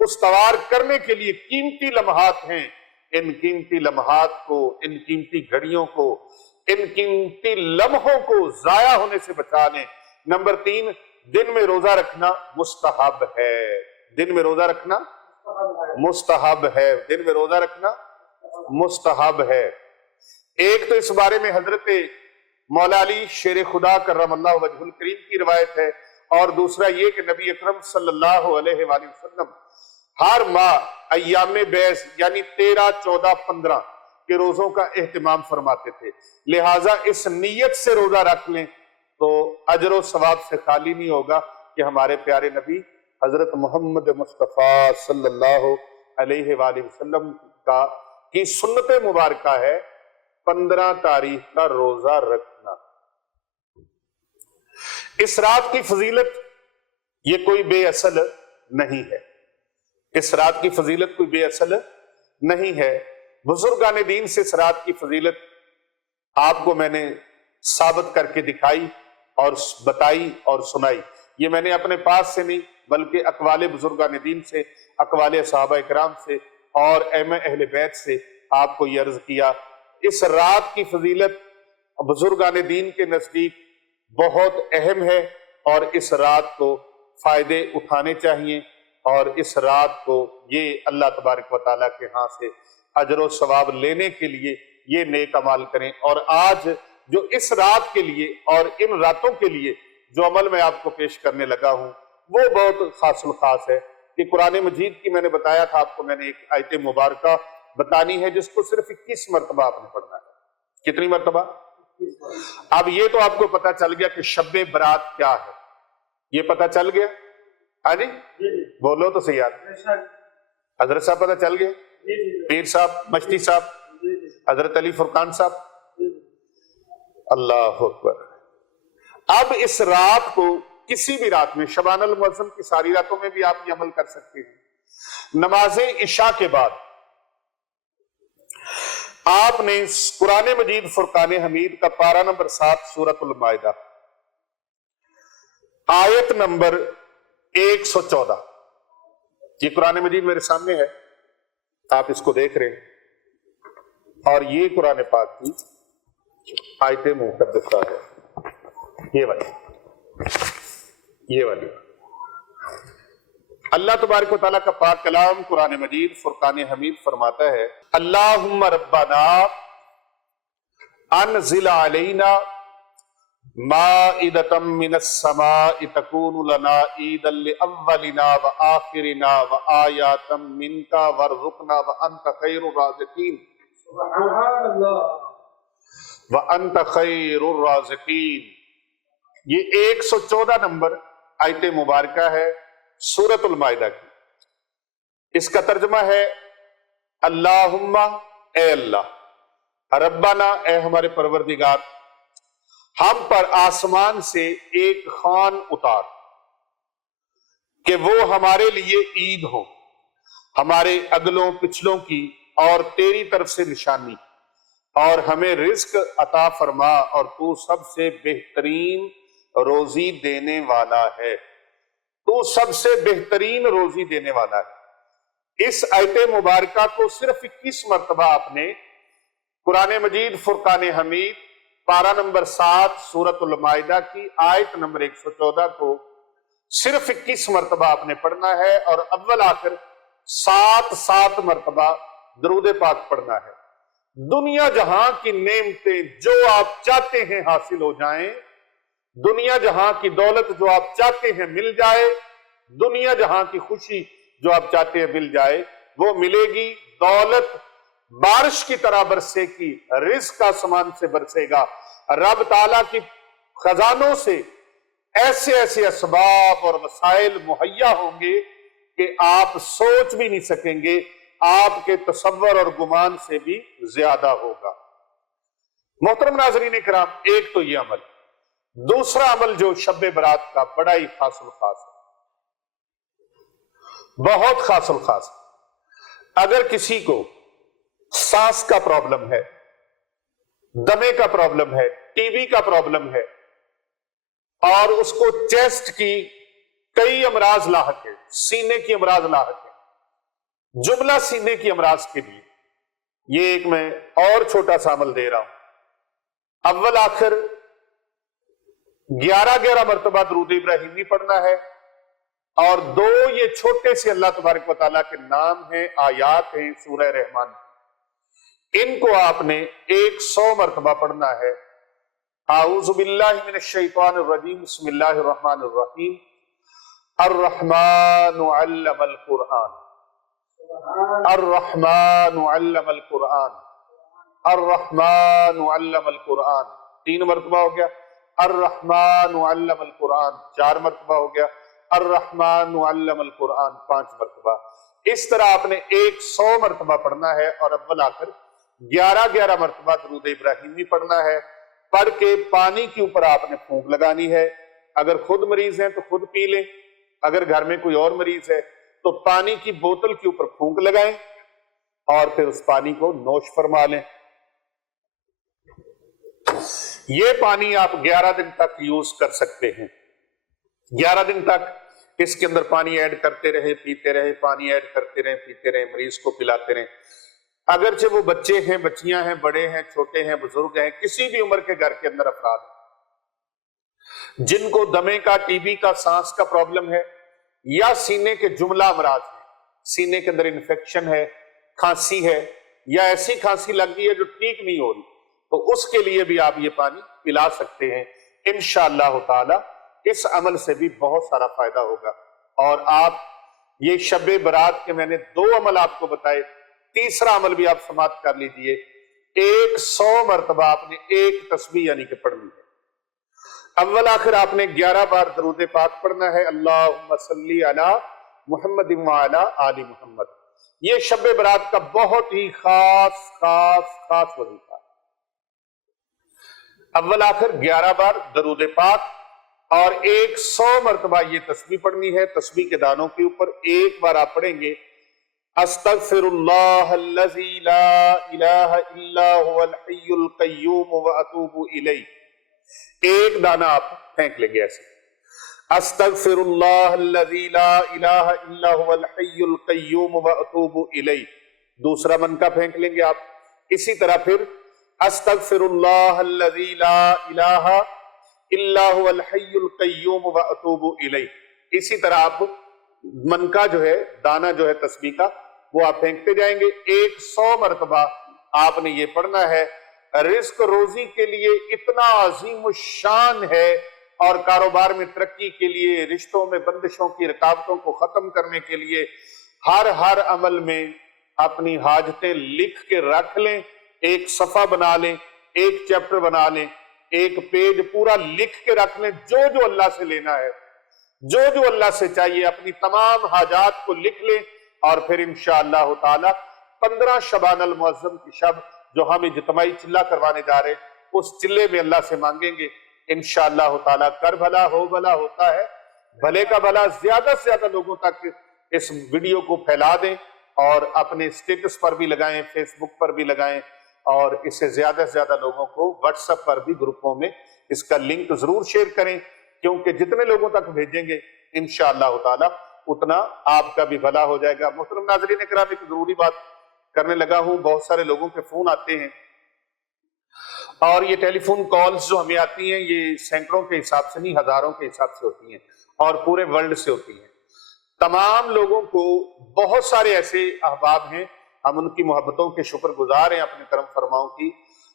استوار کرنے کے لیے قیمتی لمحات ہیں، ان قیمتی لمحات کو، ان قیمتی گھڑیوں کو، ان قیمتی لمحوں کو ضائع ہونے سے بچا لیں۔ نمبر 3، دن میں روزہ رکھنا مستحب ہے، دن میں روزہ رکھنا مستحب ہے، دن میں روزہ رکھنا مستحب ہے۔ ایک تو اس بارے میں حضرت مولا علی شیر خدا کرم اللہ وجہ الکریم کی روایت ہے، اور دوسرا یہ کہ نبی اکرم صلی اللہ علیہ وآلہ وسلم ہر ماہ ایام بیس یعنی 13، 14، 15 کے روزوں کا اہتمام فرماتے تھے، لہٰذا اس نیت سے روزہ رکھ لیں تو اجر و ثواب سے خالی نہیں ہوگا کہ ہمارے پیارے نبی حضرت محمد مصطفیٰ صلی اللہ علیہ وآلہ وسلم کی سنت مبارکہ ہے 15 تاریخ کا روزہ رکھنا۔ اس رات کی فضیلت یہ کوئی بے اصل نہیں ہے، اس رات کی فضیلت کوئی بے اصل نہیں ہے۔ بزرگان دین سے اس رات کی فضیلت آپ کو میں نے ثابت کر کے دکھائی اور بتائی اور سنائی، یہ میں نے اپنے پاس سے نہیں بلکہ اقوال بزرگان دین سے، اقوال صحابہ اکرام سے اور ائمہ اہل بیت سے آپ کو یہ عرض کیا۔ اس رات کی فضیلت بزرگان دین کے نزدیک بہت اہم ہے اور اس رات کو فائدے اٹھانے چاہیے، اور اس رات کو یہ اللہ تبارک و تعالیٰ کے ہاں سے اجر و ثواب لینے کے لیے یہ نیک عمل کریں۔ اور آج جو اس رات کے لیے اور ان راتوں کے لیے جو عمل میں آپ کو پیش کرنے لگا ہوں وہ بہت خاص الخاص ہے کہ قرآن مجید کی میں نے بتایا تھا آپ کو، میں نے ایک آیت مبارکہ بتانی ہے جس کو صرف 21 مرتبہ آپ نے پڑھنا ہے۔ کتنی مرتبہ؟ اب یہ تو آپ کو پتا چل گیا کہ شب برات کیا ہے، یہ پتا چل گیا؟ ہاں جی بولو تو صحیح آتا۔ حضرت صاحب پتا چل گیا؟ پیر صاحب، مشتی صاحب، حضرت علی فرقان صاحب، اللہ اکبر۔ اب اس رات کو کسی بھی رات میں، شبان المعظم کی ساری راتوں میں بھی آپ یہ عمل کر سکتے ہیں، نماز عشاء کے بعد آپ نے قرآن مجید فرقان حمید کا پارہ نمبر 7 سورۃ المائدہ آیت نمبر 114، یہ قرآن مجید میرے سامنے ہے، آپ اس کو دیکھ رہے ہیں، اور یہ قرآن پاک کی آیت مقدسہ ہے، یہ والی اللہ تبارک و تعالیٰ کا پاک کلام قرآن مجید فرقان حمید فرماتا ہے، اللہم ربنا انزل علینا مائدۃ من السماء تکون لنا عیدا لاولنا وآخرنا وآیاتا منک وارزقنا وانت خیر الرازقین سبحان اللہ وانت خیر الرازقین۔ یہ 114 نمبر آیت مبارکہ ہے سورۃ المائدہ کی۔ اس کا ترجمہ ہے اللہم اے اللہ، ربنا اے ہمارے پروردگار، ہم پر آسمان سے ایک خوان اتار کہ وہ ہمارے لیے عید ہو، ہمارے اگلوں پچھلوں کی اور تیری طرف سے نشانی، اور ہمیں رزق عطا فرما، اور تو سب سے بہترین روزی دینے والا ہے، تو سب سے بہترین روزی دینے والا ہے۔ اس آیت مبارکہ کو صرف 21 مرتبہ آپ نے قرآن مجید فرقان حمید پارہ نمبر 7 سورۃ المائدہ کی آیت نمبر 114 کو صرف 21 مرتبہ آپ نے پڑھنا ہے، اور اول آخر 7 مرتبہ درود پاک پڑھنا ہے۔ دنیا جہاں کی نعمتیں جو آپ چاہتے ہیں حاصل ہو جائیں، دنیا جہاں کی دولت جو آپ چاہتے ہیں مل جائے، دنیا جہاں کی خوشی جو آپ چاہتے ہیں مل جائے، وہ ملے گی۔ دولت بارش کی طرح برسے گی، رزق آسمان سے برسے گا، رب تعالیٰ کی خزانوں سے ایسے ایسے اسباب اور وسائل مہیا ہوں گے کہ آپ سوچ بھی نہیں سکیں گے، آپ کے تصور اور گمان سے بھی زیادہ ہوگا۔ محترم ناظرین کرام، ایک تو یہ عمل، دوسرا عمل جو شب برات کا بڑا ہی خاص الخاص ہے، بہت خاص الخاص ہے۔ اگر کسی کو سانس کا پرابلم ہے، دمے کا پرابلم ہے، ٹی بی کا پرابلم ہے، اور اس کو چیسٹ کی کئی امراض لاحق ہے، سینے کی امراض لاحق ہے، جملہ سینے کی امراض کے لیے یہ ایک میں اور چھوٹا سا عمل دے رہا ہوں۔ اول آخر 11 مرتبہ درود ابراہیمی پڑھنا ہے، اور 2 یہ چھوٹے سے اللہ تبارک و تعالیٰ کے نام ہیں، آیات ہیں سورہ رحمان، ان کو آپ نے 100 مرتبہ پڑھنا ہے۔ اعوذ باللہ من الشیطان الرجیم، بسم اللہ الرحمن الرحیم، الرحمن علم القرآن، الرحمن علم القرآن، الرحمن علم القرآن، 3 مرتبہ ہو گیا۔ الرحمن علم القرآن 4 مرتبہ ہو گیا۔ الرحمن علم القرآن 5 مرتبہ۔ اس طرح آپ نے 100 مرتبہ پڑھنا ہے، اور اول آخر 11 مرتبہ درود ابراہیمی پڑھنا ہے۔ پڑھ کے پانی کے اوپر آپ نے پھونک لگانی ہے۔ اگر خود مریض ہیں تو خود پی لیں، اگر گھر میں کوئی اور مریض ہے تو پانی کی بوتل کے اوپر پھونک لگائیں، اور پھر اس پانی کو نوش فرما لیں۔ یہ پانی آپ 11 دن تک یوز کر سکتے ہیں۔ 11 دن تک اس کے اندر پانی ایڈ کرتے رہے، پیتے رہے، پانی ایڈ کرتے رہے، پیتے رہے، مریض کو پلاتے رہے۔ اگرچہ وہ بچے ہیں، بچیاں ہیں، بڑے ہیں، چھوٹے ہیں، بزرگ ہیں، کسی بھی عمر کے گھر کے اندر افراد ہیں جن کو دمے کا، ٹی بی کا، سانس کا پرابلم ہے، یا سینے کے جملہ امراض ہیں، سینے کے اندر انفیکشن ہے، کھانسی ہے، یا ایسی کھانسی لگ گئی ہے جو ٹھیک نہیں ہو رہی، تو اس کے لیے بھی آپ یہ پانی پلا سکتے ہیں۔ انشاءاللہ تعالی اس عمل سے بھی بہت سارا فائدہ ہوگا۔ اور آپ یہ شب برات کے میں نے 2 عمل آپ کو بتائے، تیسرا عمل بھی آپ سماعت کر لیجئے، 100 مرتبہ آپ نے ایک تسبیح یعنی کہ پڑھنی ہے۔ اول آخر آپ نے 11 بار درود پاک پڑھنا ہے، اللہم صلی علی محمد وعلی آل محمد۔ یہ شب برات کا بہت ہی خاص وظیفہ ہے۔ اول آخر 11 بار درود پاک اور 100 مرتبہ یہ تسبیح پڑھنی ہے۔ تسبیح کے دانوں کے اوپر ایک بار آپ پڑھیں گے استغفر اللہ الذی لا الہ الا هو الحی القیوم واتوب الیہ، ایک دانہ آپ پھینک لیں گے ایسے، استغفر اللہ الذی لا الہ الا هو الحی القیوم واتوب الیہ، دوسرا منکا پھینک لیں گے آپ، اسی طرح پھر استغفر اللہ الذی لا الہ الا هو الحی القیوم واتوب الیہ، اسی طرح آپ منکا جو ہے، دانہ جو ہے تسبیح کا، وہ آپ پھینکتے جائیں گے۔ 100 مرتبہ آپ نے یہ پڑھنا ہے۔ رزق روزی کے لیے اتنا عظیم الشان ہے، اور کاروبار میں ترقی کے لیے، رشتوں میں بندشوں کی رکاوٹوں کو ختم کرنے کے لیے ہر عمل میں اپنی حاجتیں لکھ کے رکھ لیں، ایک صفحہ بنا لیں، ایک چیپٹر بنا لیں، ایک پیج پورا لکھ کے رکھ لیں، جو اللہ سے لینا ہے، جو اللہ سے چاہیے، اپنی تمام حاجات کو لکھ لیں، اور پھر انشاءاللہ تعالی 15 شبان المعظم کی شب جو ہم اجتماعی چلہ کروانے جا رہے ہیں، اس چلے میں اللہ سے مانگیں گے انشاءاللہ تعالی۔ کر بھلا ہو بھلا ہوتا ہے، بھلے کا بھلا، زیادہ سے زیادہ لوگوں تک اس ویڈیو کو پھیلا دیں، اور اپنے سٹیٹس پر بھی لگائیں، فیس بک پر بھی لگائیں، اور اسے زیادہ سے زیادہ لوگوں کو واٹس ایپ پر بھی گروپوں میں اس کا لنک ضرور شیئر کریں، کیونکہ جتنے لوگوں تک بھیجیں گے انشاءاللہ تعالی اتنا آپ کا بھی بھلا ہو جائے گا۔ محترم ناظرین کرام، ایک ضروری بات کرنے لگا ہوں، بہت سارے لوگوں کے فون آتے ہیں، اور یہ ٹیلی فون کالز جو ہمیں آتی ہیں یہ سینکڑوں کے حساب سے نہیں، ہزاروں کے حساب سے ہوتی ہیں، اور پورے ورلڈ سے ہوتی ہیں۔ تمام لوگوں کو، بہت سارے ایسے احباب ہیں، ہم ان کی محبتوں کے شکر گزار ہیں، اپنے کرم فرماؤں کی،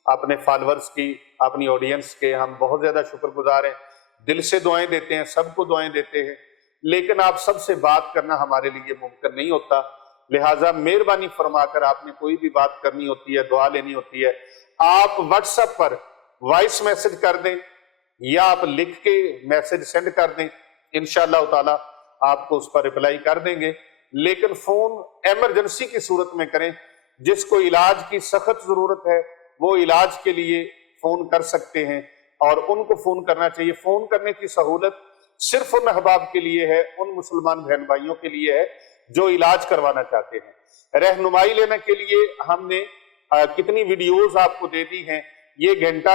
اپنے فالورز کی، اپنی آڈینس کے ہم بہت زیادہ شکر گزار ہیں، دل سے دعائیں دیتے ہیں، سب کو دعائیں دیتے ہیں، لیکن آپ سب سے بات کرنا ہمارے لیے ممکن نہیں ہوتا، لہٰذا مہربانی فرما کر آپ نے کوئی بھی بات کرنی ہوتی ہے، دعا لینی ہوتی ہے، آپ واٹس ایپ پر وائس میسج کر دیں، یا آپ لکھ کے میسج سینڈ کر دیں، انشاءاللہ تعالی آپ کو اس پر رپلائی کر دیں گے، لیکن فون ایمرجنسی کی صورت میں کریں۔ جس کو علاج کی سخت ضرورت ہے وہ علاج کے لیے فون کر سکتے ہیں، اور ان کو فون کرنا چاہیے۔ فون کرنے کی سہولت صرف ان احباب کے لیے ہے، ان مسلمان بہن بھائیوں کے لیے ہے جو علاج کروانا چاہتے ہیں۔ رہنمائی لینے کے لیے ہم نے کتنی ویڈیوز آپ کو دے دی ہیں، یہ گھنٹہ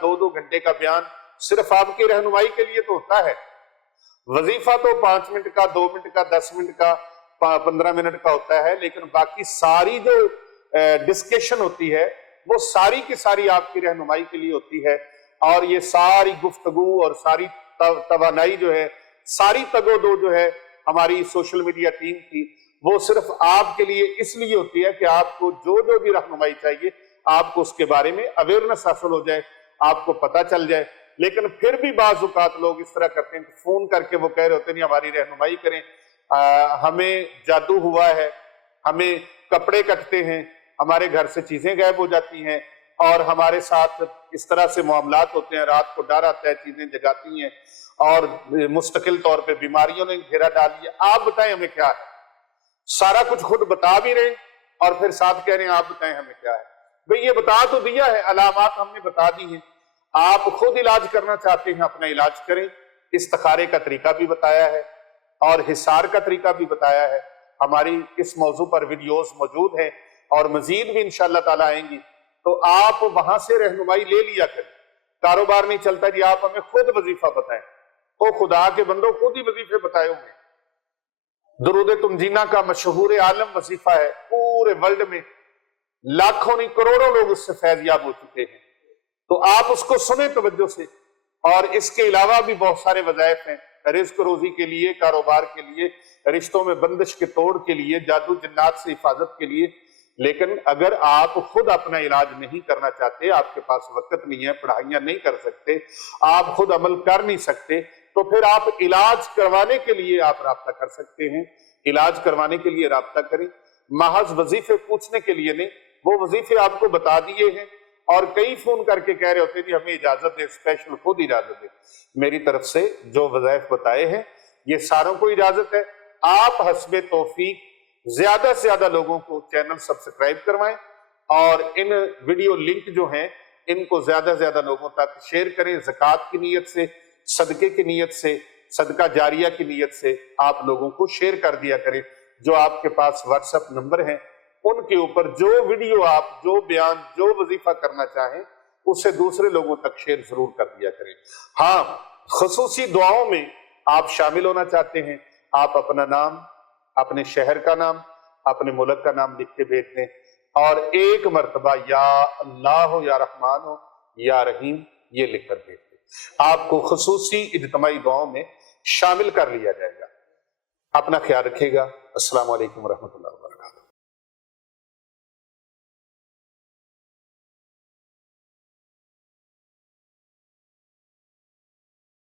2 گھنٹے کا بیان صرف آپ کی رہنمائی کے لیے تو ہوتا ہے۔ وظیفہ تو 5 منٹ کا، 2 منٹ کا، 10 منٹ کا، 15 منٹ کا ہوتا ہے، لیکن باقی ساری جو ڈسکشن ہوتی ہے وہ ساری کی ساری آپ کی رہنمائی کے لیے ہوتی ہے، اور یہ ساری گفتگو اور ساری توانائی جو ہے، ساری تگودو جو ہے ہماری سوشل میڈیا ٹیم کی، وہ صرف آپ کے لیے اس لیے ہوتی ہے کہ آپ کو جو بھی رہنمائی چاہیے، آپ کو اس کے بارے میں اویئرنس حاصل ہو جائے، آپ کو پتہ چل جائے۔ لیکن پھر بھی بعض اوقات لوگ اس طرح کرتے ہیں کہ فون کر کے وہ کہہ رہے ہوتے ہیں ہماری رہنمائی کریں، ہمیں جادو ہوا ہے، ہمیں کپڑے کٹتے ہیں، ہمارے گھر سے چیزیں غائب ہو جاتی ہیں، اور ہمارے ساتھ اس طرح سے معاملات ہوتے ہیں، رات کو ڈر آتا ہے، چیزیں جگاتی ہیں، اور مستقل طور پہ بیماریوں نے گھیرا ڈال دیا۔ آپ بتائیں ہمیں کیا ہے؟ سارا کچھ خود بتا بھی رہے اور پھر ساتھ کہہ رہے ہیں آپ بتائیں ہمیں کیا ہے۔ بھئی یہ بتا تو دیا ہے، علامات ہم نے بتا دی ہیں، آپ خود علاج کرنا چاہتے ہیں اپنا علاج کریں۔ استخارے کا طریقہ بھی بتایا ہے، اور حصار کا طریقہ بھی بتایا ہے۔ ہماری اس موضوع پر ویڈیوز موجود ہیں، اور مزید بھی انشاءاللہ تعالی آئیں گی، تو آپ وہاں سے رہنمائی لے لیا کریں۔ کاروبار نہیں چلتا جی آپ ہمیں خود وظیفہ بتائیں، او خدا کے بندوں خود ہی وظیفے بتائے ہوئے ہیں۔ درود تمجینہ کا مشہور عالم وظیفہ ہے، پورے ورلڈ میں لاکھوں نہیں کروڑوں لوگ اس سے فیض یاب ہو چکے ہیں، تو آپ اس کو سنیں توجہ سے۔ اور اس کے علاوہ بھی بہت سارے وظائف ہیں، رزق روزی کے لیے، کاروبار کے لیے، رشتوں میں بندش کے توڑ کے لیے، جادو جنات سے حفاظت کے لیے۔ لیکن اگر آپ خود اپنا علاج نہیں کرنا چاہتے، آپ کے پاس وقت نہیں ہے، پڑھائیاں نہیں کر سکتے، آپ خود عمل کر نہیں سکتے، تو پھر آپ علاج کروانے کے لیے آپ رابطہ کر سکتے ہیں، علاج کروانے کے لیے رابطہ کریں، محض وظیفے پوچھنے کے لیے نہیں۔ وہ وظیفے آپ کو بتا دیے ہیں، اور کئی فون کر کے کہہ رہے ہوتے ہیں جی ہمیں اجازت دے، اسپیشل خود اجازت دے۔ میری طرف سے جو وظائف بتائے ہیں یہ ساروں کو اجازت ہے۔ آپ حسب توفیق زیادہ سے زیادہ لوگوں کو چینل سبسکرائب کروائیں، اور ان ویڈیو لنک جو ہیں ان کو زیادہ سے زیادہ لوگوں تک شیئر کریں۔ زکوٰۃ کی نیت سے، صدقے کی نیت سے، صدقہ جاریہ کی نیت سے آپ لوگوں کو شیئر کر دیا کریں۔ جو آپ کے پاس واٹس ایپ نمبر ہیں ان کے اوپر جو ویڈیو آپ، جو بیان، جو وظیفہ کرنا چاہیں اسے دوسرے لوگوں تک شیئر ضرور کر دیا کریں۔ ہاں، خصوصی دعاؤں میں آپ شامل ہونا چاہتے ہیں، آپ اپنا نام، اپنے شہر کا نام، اپنے ملک کا نام لکھ کے بھیج دیں، اور ایک مرتبہ یا اللہ ہو یا رحمان ہو یا رحیم یہ لکھ کر بھیج دیں۔ آپ کو خصوصی اجتماعی دعاؤں میں شامل کر لیا جائے گا۔ اپنا خیال رکھیے گا۔ السلام علیکم ورحمۃ اللہ وبرکاتہ۔